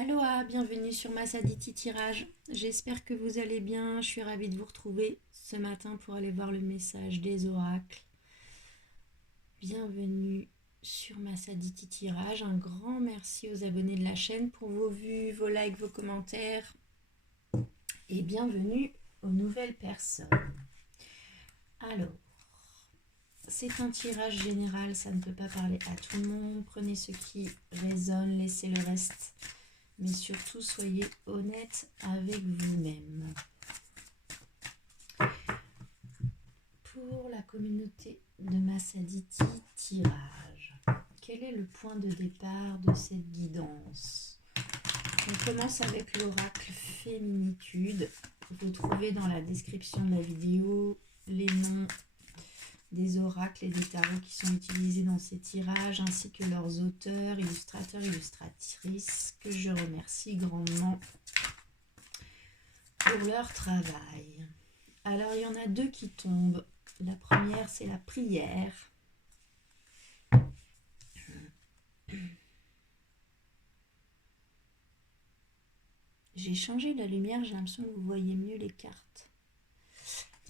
Aloha, bienvenue sur Massaditi Tirage. J'espère que vous allez bien. Je suis ravie de vous retrouver ce matin pour aller voir le message des oracles. Bienvenue sur Massaditi Tirage. Un grand merci aux abonnés de la chaîne pour vos vues, vos likes, vos commentaires. Et bienvenue aux nouvelles personnes. Alors, c'est un tirage général, ça ne peut pas parler à tout le monde. Prenez ce qui résonne, laissez le reste. Mais surtout, soyez honnête avec vous-même. Pour la communauté de Massaditi Tirage, quel est le point de départ de cette guidance? On commence avec l'oracle Féminitude. Vous trouvez dans la description de la vidéo les noms des oracles et des tarots qui sont utilisés dans ces tirages, ainsi que leurs auteurs, illustrateurs, illustratrices, que je remercie grandement pour leur travail. Alors, il y en a deux qui tombent. La première, c'est la prière. J'ai changé la lumière, j'ai l'impression que vous voyez mieux les cartes.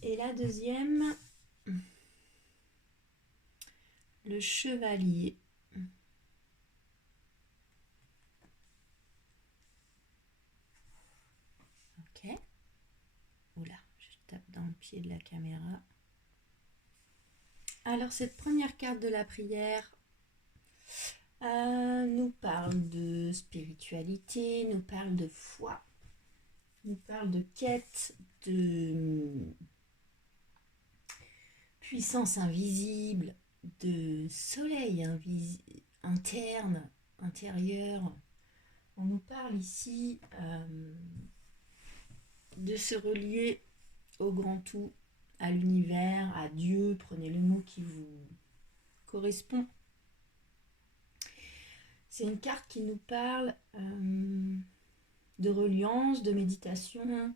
Et la deuxième, le chevalier. Ok. Oula, je tape dans le pied de la caméra. Alors, cette première carte de la prière nous parle de spiritualité, nous parle de foi, nous parle de quête, de puissance invisible, de soleil interne, intérieur. On nous parle ici de se relier au grand tout, à l'univers, à Dieu. Prenez le mot qui vous correspond. C'est une carte qui nous parle de reliance, de méditation,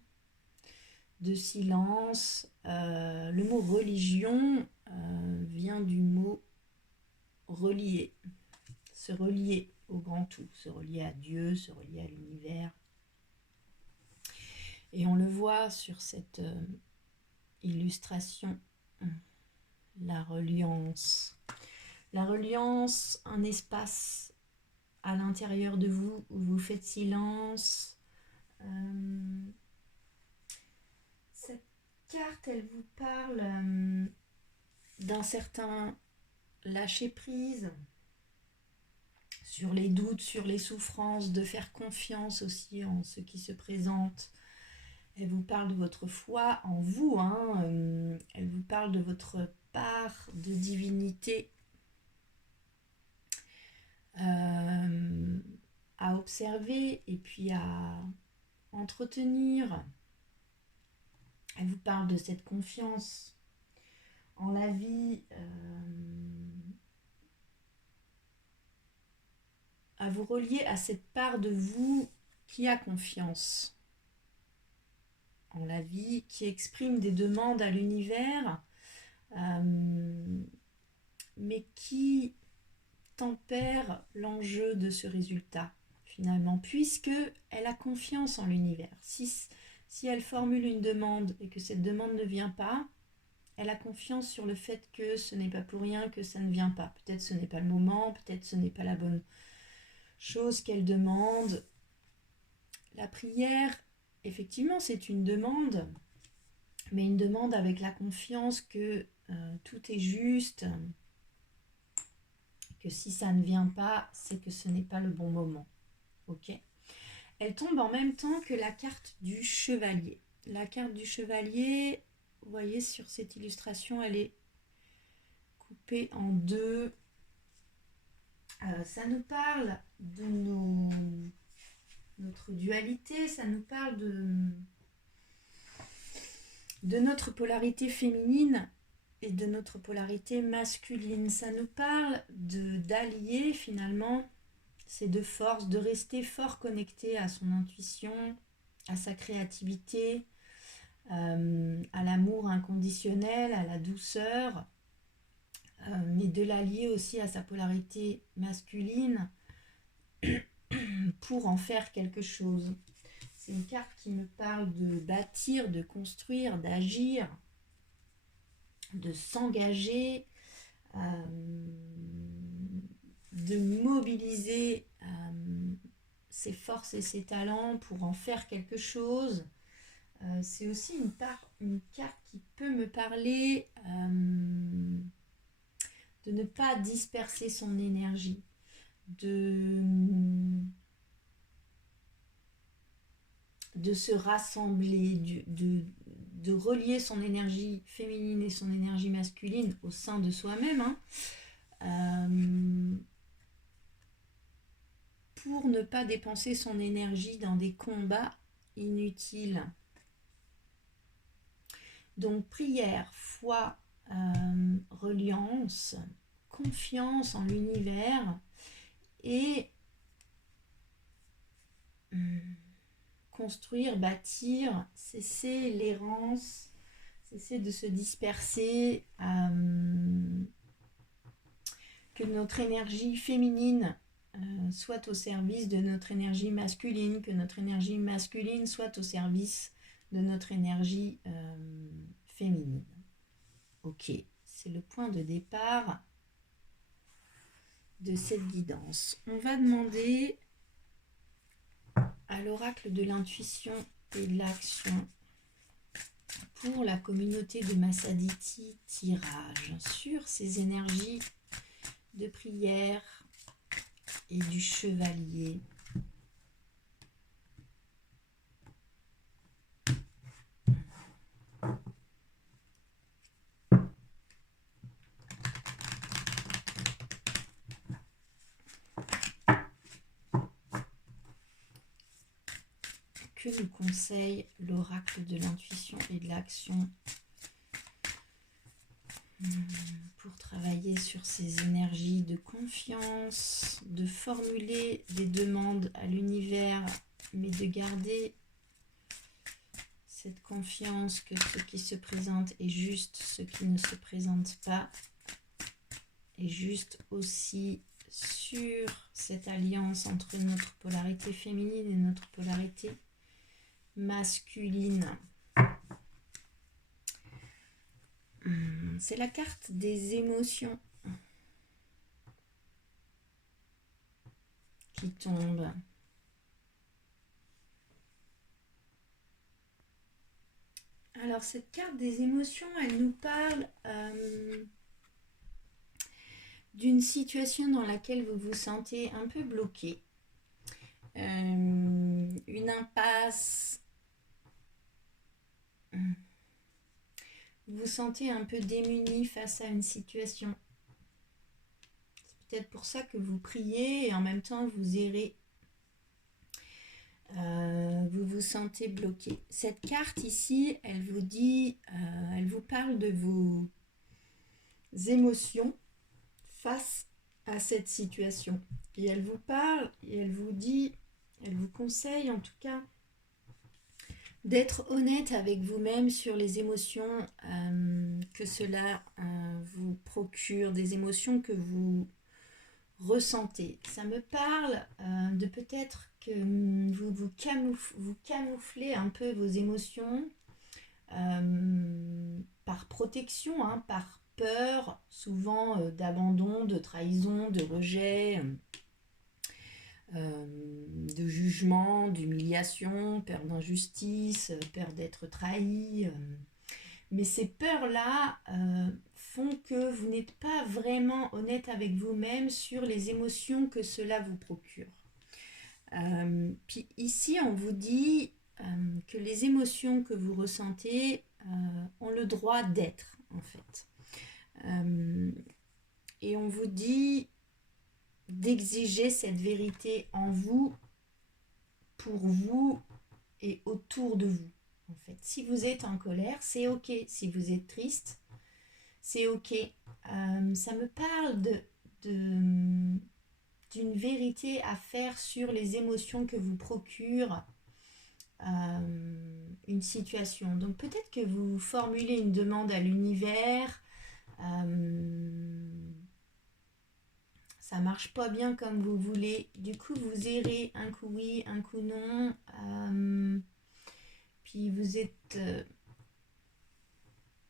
de silence. Le mot religion vient du mot relier, se relier au grand tout, se relier à Dieu, se relier à l'univers. Et on le voit sur cette illustration, la reliance. La reliance, un espace à l'intérieur de vous où vous faites silence. Cette carte, elle vous parle d'un certain lâcher-prise sur les doutes, sur les souffrances, de faire confiance aussi en ce qui se présente. Elle vous parle de votre foi en vous, elle vous parle de votre part de divinité à observer et puis à entretenir. Elle vous parle de cette confiance en la vie, à vous relier à cette part de vous qui a confiance en la vie, qui exprime des demandes à l'univers, mais qui tempère l'enjeu de ce résultat, finalement, puisque elle a confiance en l'univers. Si elle formule une demande et que cette demande ne vient pas, elle a confiance sur le fait que ce n'est pas pour rien que ça ne vient pas. Peut-être ce n'est pas le moment, peut-être ce n'est pas la bonne chose qu'elle demande. La prière, effectivement, c'est une demande, mais une demande avec la confiance que tout est juste, que si ça ne vient pas, c'est que ce n'est pas le bon moment. Ok ? Elle tombe en même temps que la carte du chevalier. La carte du chevalier, vous voyez sur cette illustration, elle est coupée en deux. Ça nous parle de notre dualité, ça nous parle de notre polarité féminine et de notre polarité masculine. Ça nous parle d'allier finalement ces deux forces, de rester fort connecté à son intuition, à sa créativité, à l'amour inconditionnel, à la douceur, mais de l'allier aussi à sa polarité masculine pour en faire quelque chose. C'est une carte qui me parle de bâtir, de construire, d'agir, de s'engager, de mobiliser ses forces et ses talents pour en faire quelque chose. C'est aussi une carte qui peut me parler de ne pas disperser son énergie, de se rassembler, de relier son énergie féminine et son énergie masculine au sein de soi-même, pour ne pas dépenser son énergie dans des combats inutiles. Donc prière, foi, reliance, confiance en l'univers et construire, bâtir, cesser l'errance, cesser de se disperser, que notre énergie féminine soit au service de notre énergie masculine, que notre énergie masculine soit au service de notre énergie féminine. Ok, c'est le point de départ de cette guidance. On va demander à l'oracle de l'intuition et de l'action pour la communauté de Massaditi tirage sur ces énergies de prière et du chevalier. Que nous conseille l'oracle de l'intuition et de l'action pour travailler sur ces énergies de confiance, de formuler des demandes à l'univers, mais de garder cette confiance que ce qui se présente est juste, ce qui ne se présente pas est juste aussi sur cette alliance entre notre polarité féminine et notre polarité masculine. C'est la carte des émotions qui tombe. Alors cette carte des émotions, elle nous parle d'une situation dans laquelle vous vous sentez un peu bloqué. Une impasse. Vous vous sentez un peu démuni face à une situation. C'est peut-être pour ça que vous priez et en même temps vous errez. Vous vous sentez bloqué. Cette carte ici, elle vous dit, elle vous parle de vos émotions face à cette situation. Et elle vous parle et elle vous dit, elle vous conseille en tout cas d'être honnête avec vous-même sur les émotions que cela vous procure, des émotions que vous ressentez. Ça me parle de peut-être que vous camouflez un peu vos émotions par protection, par peur, souvent d'abandon, de trahison, de rejet, de jugement, d'humiliation, peur d'injustice, peur d'être trahi. Mais ces peurs-là font que vous n'êtes pas vraiment honnête avec vous-même sur les émotions que cela vous procure. Puis ici, on vous dit que les émotions que vous ressentez ont le droit d'être, en fait. Et on vous dit d'exiger cette vérité en vous, pour vous et autour de vous. En fait, si vous êtes en colère, c'est ok. Si vous êtes triste, c'est ok. Ça me parle d'une vérité à faire sur les émotions que vous procure une situation. Donc peut-être que vous formulez une demande à l'univers. ça marche pas bien comme vous voulez. Du coup, vous errez un coup oui, un coup non. Puis vous êtes...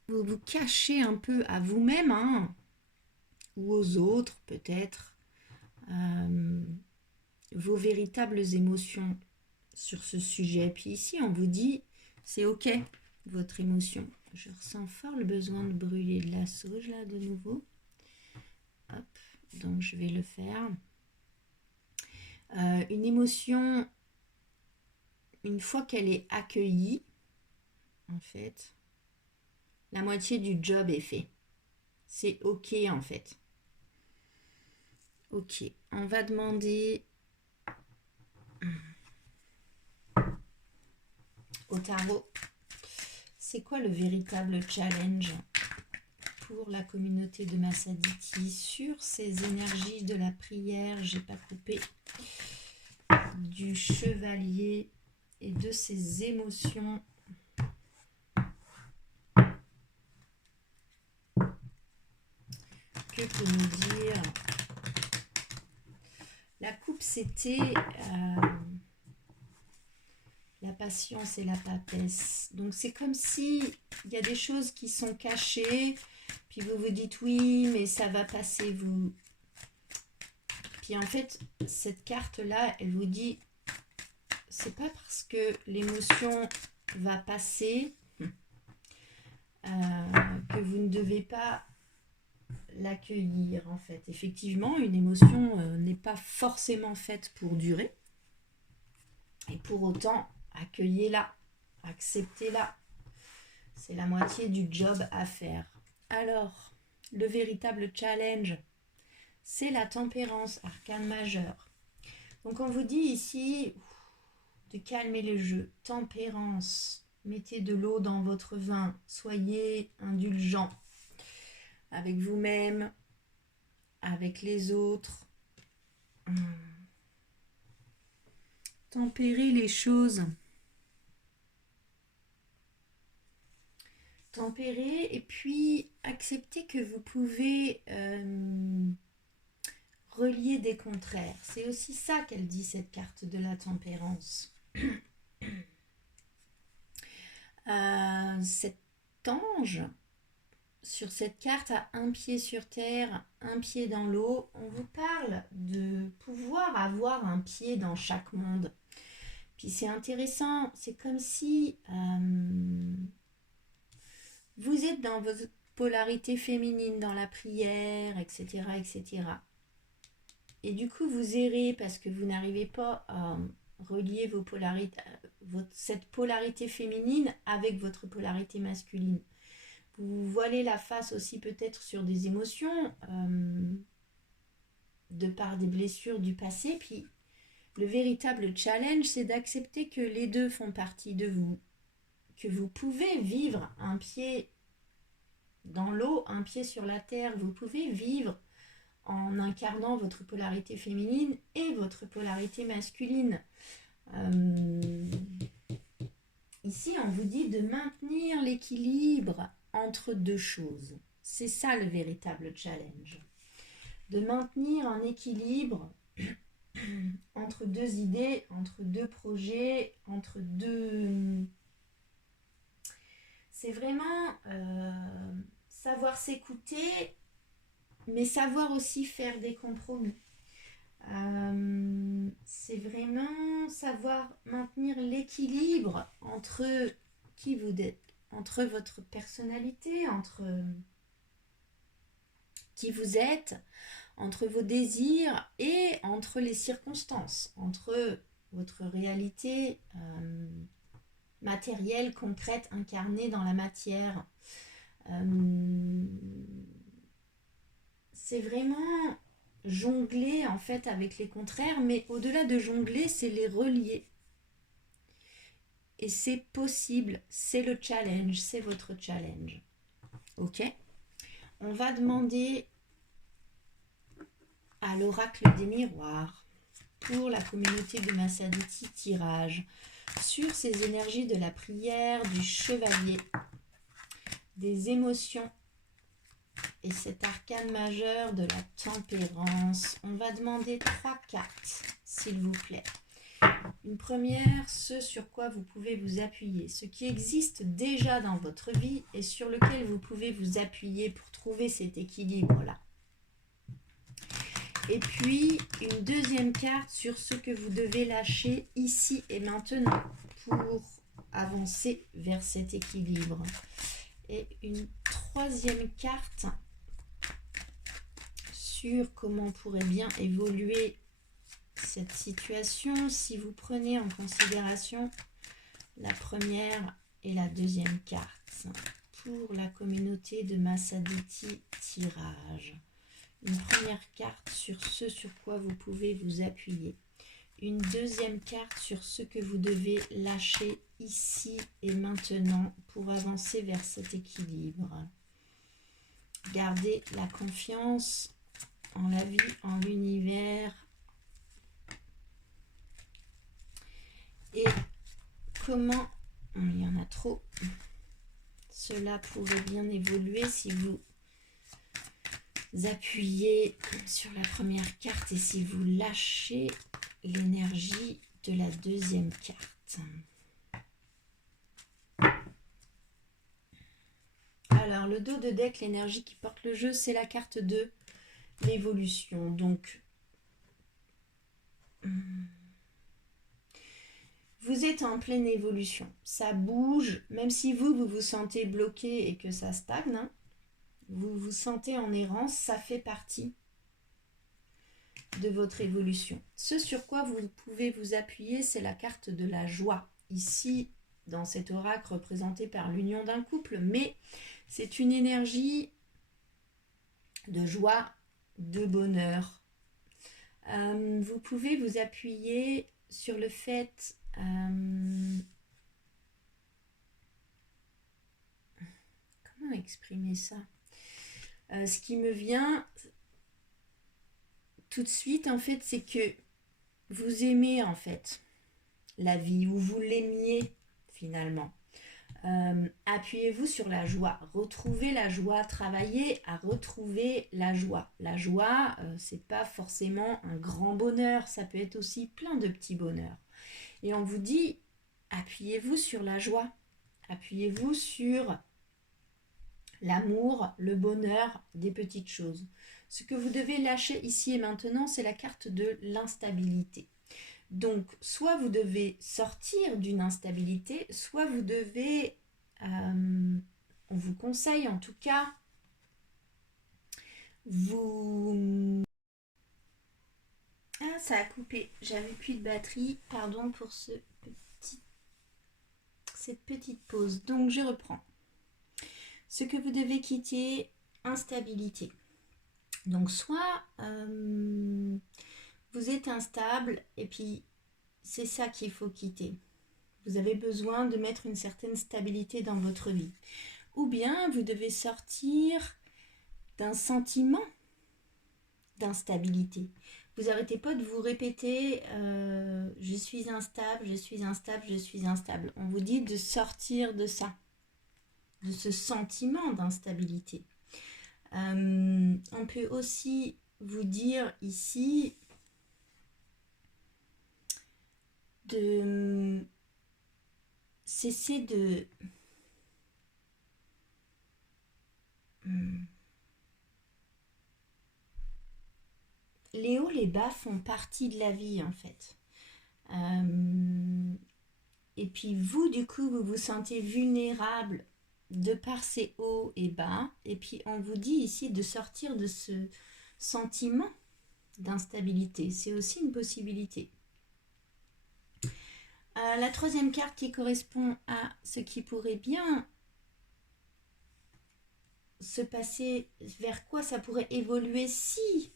vous vous cachez un peu à vous-même, hein, ou aux autres peut-être, vos véritables émotions sur ce sujet. Puis ici, on vous dit, c'est ok, votre émotion. Je ressens fort le besoin de brûler de la sauge, là, de nouveau. Hop, donc je vais le faire. Une émotion, une fois qu'elle est accueillie, en fait, la moitié du job est fait. C'est ok, en fait. Ok, on va demander au tarot, c'est quoi le véritable challenge pour la communauté de Massaditi sur ces énergies de la prière, j'ai pas coupé, du chevalier et de ses émotions. Que peut nous dire la coupe? C'était la patience et la papesse. Donc c'est comme si il y a des choses qui sont cachées, puis vous vous dites oui, mais ça va passer, vous. Puis en fait, cette carte-là, elle vous dit, c'est pas parce que l'émotion va passer que vous ne devez pas l'accueillir, en fait. Effectivement, une émotion n'est pas forcément faite pour durer. Et pour autant, accueillez-la, acceptez-la. C'est la moitié du job à faire. Alors, le véritable challenge, c'est la tempérance, arcane majeur. Donc on vous dit ici de calmer le jeu. Tempérance, mettez de l'eau dans votre vin, soyez indulgent avec vous-même, avec les autres. Tempérez les choses. Tempérez et puis acceptez que vous pouvez relier des contraires. C'est aussi ça qu'elle dit, cette carte de la tempérance. Cet ange, sur cette carte, a un pied sur terre, un pied dans l'eau. On vous parle de pouvoir avoir un pied dans chaque monde. Puis c'est intéressant, c'est comme si vous êtes dans votre polarité féminine, dans la prière, etc., etc. Et du coup, vous errez parce que vous n'arrivez pas à relier vos polarités, cette polarité féminine avec votre polarité masculine. Vous voilez la face aussi peut-être sur des émotions de par des blessures du passé. Puis le véritable challenge, c'est d'accepter que les deux font partie de vous. Que vous pouvez vivre un pied dans l'eau, un pied sur la terre. Vous pouvez vivre en incarnant votre polarité féminine et votre polarité masculine. Ici, on vous dit de maintenir l'équilibre entre deux choses. C'est ça le véritable challenge. De maintenir un équilibre entre deux idées, entre deux projets, entre deux... C'est vraiment savoir s'écouter, mais savoir aussi faire des compromis. C'est vraiment savoir maintenir l'équilibre entre qui vous êtes, entre votre personnalité, entre qui vous êtes, entre vos désirs et entre les circonstances, entre votre réalité matérielle, concrète, incarnée dans la matière. C'est vraiment jongler en fait avec les contraires, mais au-delà de jongler, c'est les relier. Et c'est possible, c'est le challenge, c'est votre challenge. Ok ? On va demander à l'oracle des miroirs pour la communauté de Massaditi tirage sur ces énergies de la prière, du chevalier, des émotions et cet arcane majeur de la tempérance. On va demander 3 cartes, s'il vous plaît. Une première, ce sur quoi vous pouvez vous appuyer, ce qui existe déjà dans votre vie et sur lequel vous pouvez vous appuyer pour trouver cet équilibre-là. Et puis, une deuxième carte sur ce que vous devez lâcher ici et maintenant pour avancer vers cet équilibre. Et une troisième carte sur comment pourrait bien évoluer cette situation si vous prenez en considération la première et la deuxième carte pour la communauté de Masaditi Tirage. Une première carte sur ce sur quoi vous pouvez vous appuyer. Une deuxième carte sur ce que vous devez lâcher ici et maintenant pour avancer vers cet équilibre. Gardez la confiance en la vie, en l'univers. Et comment, il y en a trop, cela pourrait bien évoluer si vous appuyez sur la première carte et si vous lâchez l'énergie de la deuxième carte. Alors, le dos de deck, l'énergie qui porte le jeu, c'est la carte de l'évolution. Donc, vous êtes en pleine évolution. Ça bouge, même si vous vous sentez bloqué et que ça stagne, hein, vous vous sentez en errance, ça fait partie de votre évolution. Ce sur quoi vous pouvez vous appuyer, c'est la carte de la joie. Ici, dans cet oracle représenté par l'union d'un couple, mais c'est une énergie de joie, de bonheur. Vous pouvez vous appuyer sur le fait... comment exprimer ça? Ce qui me vient tout de suite, en fait, c'est que vous aimez, en fait, la vie, ou vous l'aimiez, finalement. Appuyez-vous sur la joie, retrouvez la joie, travaillez à retrouver la joie. La joie, c'est pas forcément un grand bonheur, ça peut être aussi plein de petits bonheurs. Et on vous dit, appuyez-vous sur la joie, appuyez-vous sur l'amour, le bonheur des petites choses. Ce que vous devez lâcher ici et maintenant, c'est la carte de l'instabilité. Donc, soit vous devez sortir d'une instabilité, soit vous devez, on vous conseille en tout cas, vous... Ah, ça a coupé, j'avais plus de batterie, pardon pour cette petite pause. Donc, je reprends. Ce que vous devez quitter, instabilité. Donc, soit vous êtes instable et puis c'est ça qu'il faut quitter. Vous avez besoin de mettre une certaine stabilité dans votre vie. Ou bien vous devez sortir d'un sentiment d'instabilité. Vous n'arrêtez pas de vous répéter je suis instable, je suis instable, je suis instable. On vous dit de sortir de ça, de ce sentiment d'instabilité. On peut aussi vous dire ici de cesser de les hauts, les bas font partie de la vie en fait. Et puis vous, du coup, vous vous sentez vulnérable de par ces hauts et bas. Et puis on vous dit ici de sortir de ce sentiment d'instabilité. C'est aussi une possibilité. La troisième carte qui correspond à ce qui pourrait bien se passer, vers quoi ça pourrait évoluer si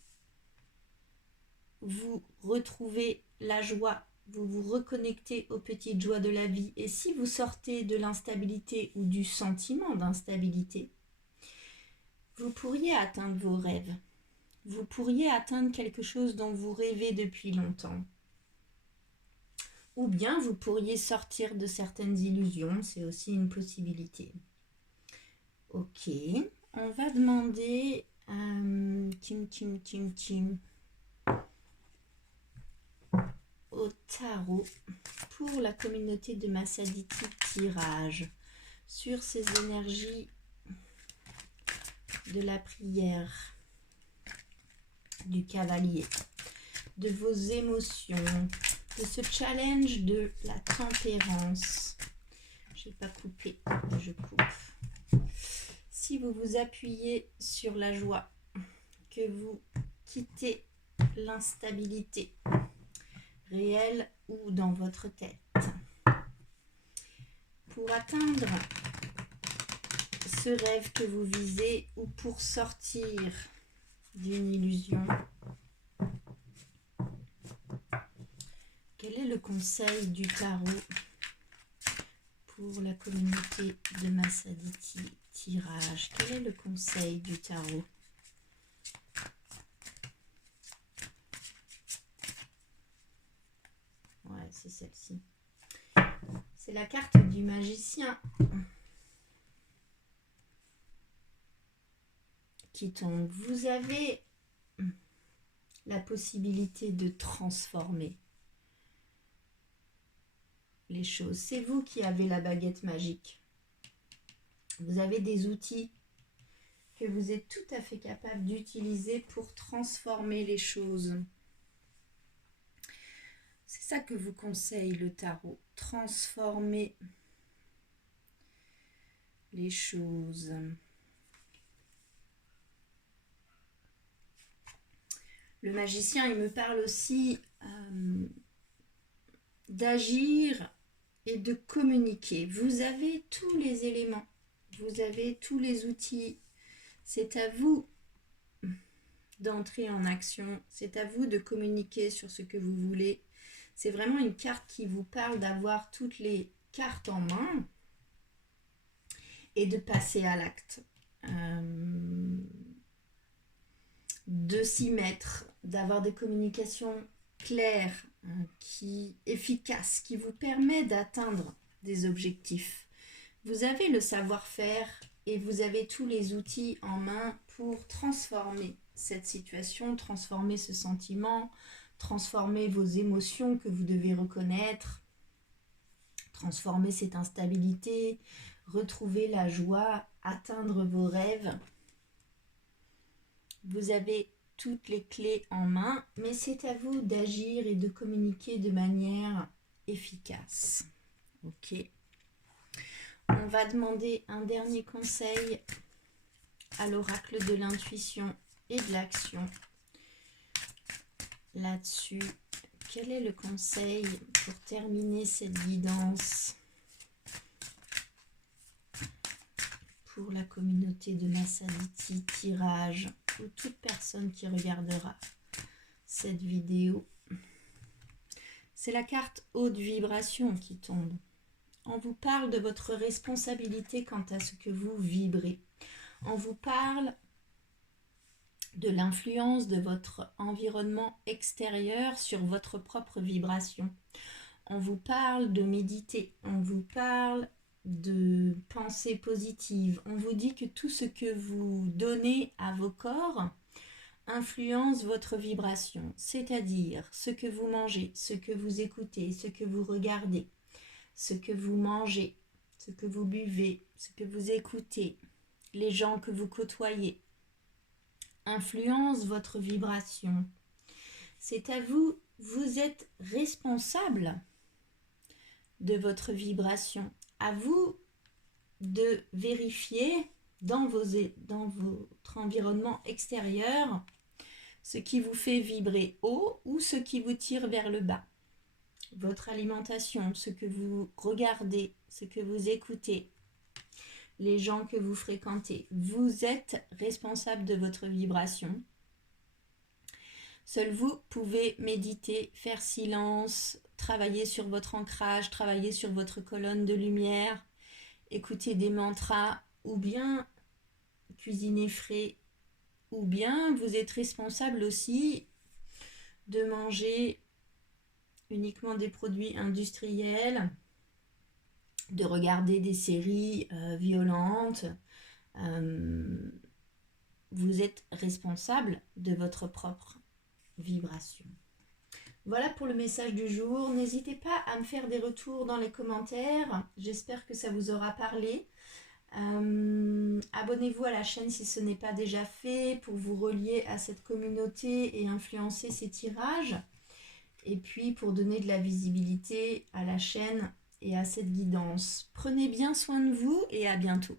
vous retrouvez la joie, vous vous reconnectez aux petites joies de la vie, et si vous sortez de l'instabilité ou du sentiment d'instabilité, vous pourriez atteindre vos rêves. Vous pourriez atteindre quelque chose dont vous rêvez depuis longtemps. Ou bien vous pourriez sortir de certaines illusions, c'est aussi une possibilité. Ok, On va demander au tarot pour la communauté de Massaditi tirage sur ces énergies de la prière, du cavalier, de vos émotions, de ce challenge de la tempérance. Je n'ai pas coupé, je coupe. Si vous vous appuyez sur la joie, que vous quittez l'instabilité réelle ou dans votre tête, pour atteindre ce rêve que vous visez ou pour sortir d'une illusion, quel est le conseil du tarot pour la communauté de Massaditi tirage? Quel est le conseil du tarot? Ouais, c'est celle-ci. C'est la carte du magicien qui tombe. Vous avez la possibilité de transformer les choses. C'est vous qui avez la baguette magique. Vous avez des outils que vous êtes tout à fait capable d'utiliser pour transformer les choses. C'est ça que vous conseille le tarot. Transformer les choses. Le magicien, il me parle aussi d'agir et de communiquer. Vous avez tous les éléments, vous avez tous les outils. C'est à vous d'entrer en action, c'est à vous de communiquer sur ce que vous voulez. C'est vraiment une carte qui vous parle d'avoir toutes les cartes en main et de passer à l'acte. De s'y mettre, d'avoir des communications claires, efficaces, qui vous permet d'atteindre des objectifs. Vous avez le savoir-faire et vous avez tous les outils en main pour transformer cette situation, transformer ce sentiment, transformer vos émotions que vous devez reconnaître, transformer cette instabilité, retrouver la joie, atteindre vos rêves. Vous avez toutes les clés en main, mais c'est à vous d'agir et de communiquer de manière efficace. Ok. On va demander un dernier conseil à l'oracle de l'intuition et de l'action. Là-dessus, quel est le conseil pour terminer cette guidance pour la communauté de Massaditi tirage ou toute personne qui regardera cette vidéo? C'est la carte haute vibration qui tombe. On vous parle de votre responsabilité quant à ce que vous vibrez. On vous parle de l'influence de votre environnement extérieur sur votre propre vibration. On vous parle de méditer, on vous parle de pensée positive. On vous dit que tout ce que vous donnez à vos corps influence votre vibration, c'est-à-dire ce que vous mangez, ce que vous écoutez, ce que vous regardez, ce que vous mangez, ce que vous buvez, ce que vous écoutez, les gens que vous côtoyez, influence votre vibration. C'est à vous, vous êtes responsable de votre vibration. À vous de vérifier dans votre environnement extérieur ce qui vous fait vibrer haut ou ce qui vous tire vers le bas. Votre alimentation, ce que vous regardez, ce que vous écoutez, les gens que vous fréquentez. Vous êtes responsable de votre vibration. Seul vous pouvez méditer, faire silence, travailler sur votre ancrage, travailler sur votre colonne de lumière, écouter des mantras ou bien cuisiner frais, ou bien vous êtes responsable aussi de manger uniquement des produits industriels, de regarder des séries violentes, Vous êtes responsable de votre propre vibration. Voilà pour le message du jour. N'hésitez pas à me faire des retours dans les commentaires. J'espère que ça vous aura parlé. Abonnez-vous à la chaîne si ce n'est pas déjà fait pour vous relier à cette communauté et influencer ces tirages. Et puis pour donner de la visibilité à la chaîne et à cette guidance. Prenez bien soin de vous et à bientôt.